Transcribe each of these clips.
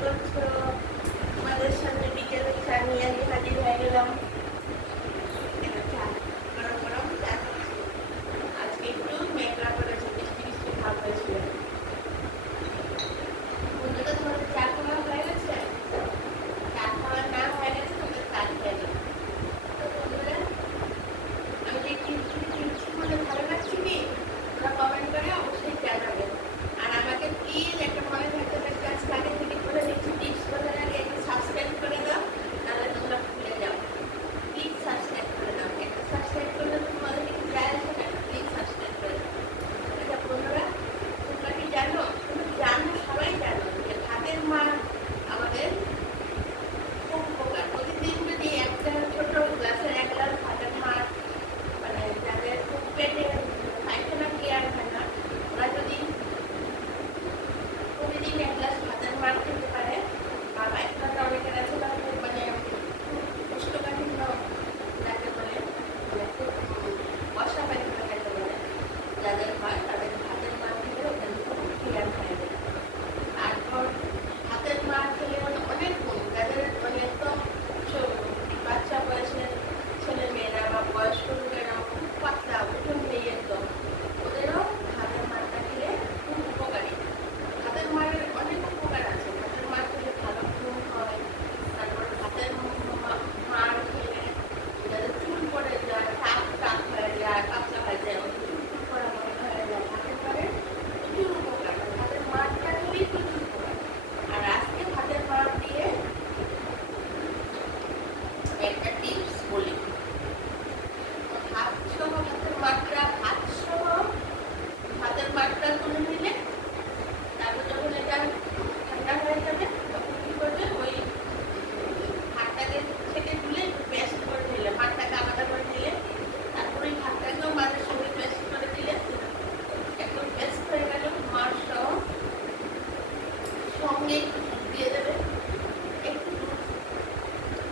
করছো? তোমাদের সামনে বিকেলে চা নিয়ে আমি হাজির হয়ে গেলাম। এটা চা, গরম গরম চা খাচ্ছি। আজকে একটু মেঘলা করেছে, বৃষ্টি বৃষ্টি ভাব হয়েছিল। বন্ধুরা, তোমাদের চা খাওয়া হয়ে গেছে? চা খাওয়া না হয়ে গেছে তোমাদের চা খেয়ে নিই। তো বন্ধুরা, আমি যে টিপস গুলো ভালো লাগছে কি, তোমরা কমেন্ট করে অবশ্যই জানাবেন। আর আমাকে প্লিজ একটা মনে থাকতে কাজ আগে থেকে করে নিচ্ছি, টিপস বলার আগে একটা সাবস্ক্রাইব করে দাও, নাহলে তোমরা ভুলে যাও। প্লিজ সাবস্ক্রাইব করে দাও, একটা সাবস্ক্রাইব করলে তো তোমাদের কিছু যায় আসে না, প্লিজ সাবস্ক্রাইব করে দাও। আচ্ছা বন্ধুরা, তোমরা কি জানো, তুমি জানো, সবাই জানো যে ভাতের মার আমাদের খুব উপকার। প্রতিদিন যদি একটা ছোট গ্লাসের এক গ্লাস ভাতের মার, মানে যাদের খুব পেটে পায়খানা ক্লিয়ার হয় না, ওরা যদি প্রতিদিন এক গ্লাস ভাতের মার খেতে পারে, বা পায়খানাটা অনেকের আছে তাহলে মানে কোষ্ঠকাঠিন্য যাকে বলে, মানে খুব বসা পায়খানা যাকে বলে, যাদের হয় তাদের ভাতের মার খেলে ওদের খুব ক্লিয়ার হয়ে যায়। তারপর ভাতের মার খেলে মানে অনেক গুণ, যাদের মানে একদম বাচ্চা বয়সের ছেলে মেয়েরা বা বয়স্ক লোকেরা খুব পাতলা উঠুন নেই একদম, ওদেরও ভাতের মারটা খেলে খুব উপকারী। ভাতের মারের অনেক উপকার আছে। ভাতের মার খেলে ভালো ঘুম হয়। তারপর ভাতের মার খেলে যাদের চুল পড়ে যায়, টাক টাক হয়ে যায়, পাতলা হয়ে যায়, ওদের চুল চুল পড়া বন্ধ হয়ে যায়। ভাতের মারের প্রচুর উপকার, ভাতের মারটা খেলেই প্রচুর উপকার। আর আজকে ভাতের মার দিয়ে একটা টিপস বলি। ভাত সহ ভাতের মারটা, ভাতের মারটা তুলে নিলে, তারপর যখন এটা ঠান্ডা হয়ে যাবে তখন কি করবে, ওই ভাতটাকে ছেঁকে তুলে একটু পেস্ট করে নিলে, ভাতটাকে আলাদা করে নিলে, তারপর ওই ভাতটাকেও মাছের সঙ্গে পেস্ট করে দিলে একদম পেস্ট হয়ে গেল। মাছ সহ সঙ্গে একটু দুধ দিয়ে দেবে, একটু দুধ,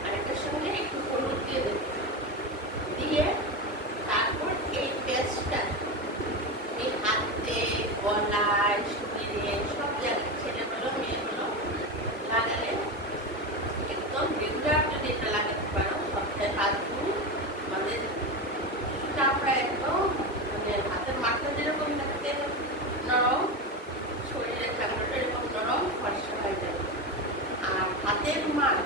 আর এটার সঙ্গে একটু হলুদ দিয়ে দেবে, দিয়ে তারপর এই পেস্টটা এই হাতে, গলায়, শরীরে সব জায়গায়, ছেলে বলো মেয়ে বলো, লাগালে একদম রেগুলার যদি এটা লাগাতে পারো, সপ্তাহে 5 দিন আমাদের আমরা একদম মানে হাতের মাথা যেরকম দেখতে নরম, শরীরের চামড়াটা এরকম নরম ফর্সা হয়ে যাবে। আর হাতের মার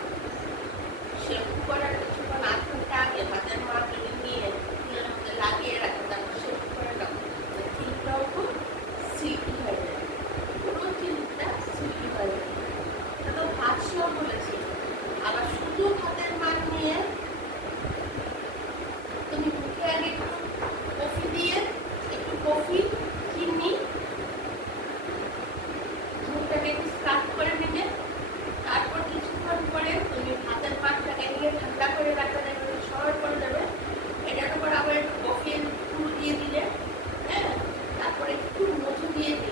শ্যাম্পু করার কিছুক্ষণ 8 ঘন্টা আগে হাতের মার যদি নিয়ে চুলের মধ্যে লাগিয়ে রাখো, তারপর শ্যাম্পু করে নাও, চুলটাও খুব সিল্কি হয়ে যাবে, পুরো চুলটা সিল্কি হয়ে যাবে। এটা তো ভাত সহ বলেছি। আবার শুধু ভাতের মার নিয়ে তুমি মুখে আগে একটু কফি দিয়ে, একটু কফি, চিনি, মুখটাকে একটু স্ক্রাব করে নিলে, তারপর কিছুক্ষণ পরে তুমি ভাতের মারটাকে নিয়ে ঠান্ডা করে রাখতে দেখবে সবার পড়ে যাবে। এটার উপর আবার একটু কফি ফুল দিয়ে দিলে, হ্যাঁ, তারপরে একটু মধু দিয়ে দিলে,